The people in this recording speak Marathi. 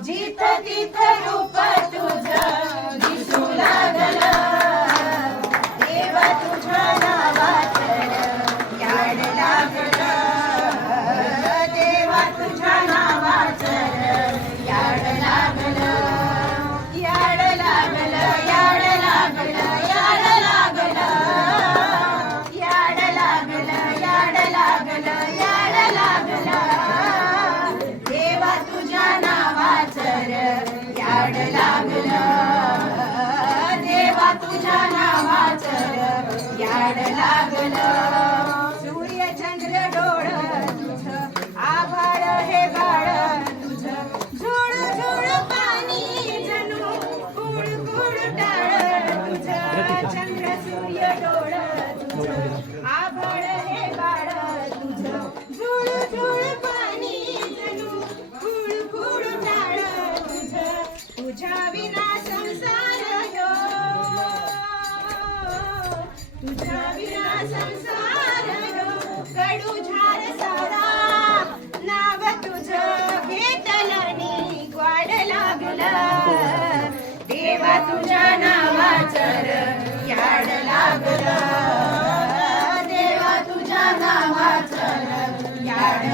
जिथ तिथ लागलं सूर्य चंद्र डोळ तुझं आभाळ हे गाळ तुझं झुळ झुळ पाणी जणू कुळ कुळ टाळ तुझं चंद्र सूर्य डोळ तुझं आभाळ हे गाळ तुझं झुळ झुळ पाणी जणू कुळ कुळ टाळ तुझं तुझ्या विना तुझ्या विना घेतलानी ग्वाड लागला. देवा तुझ्या याड लागला. देवा तुझ्या नावाचा याड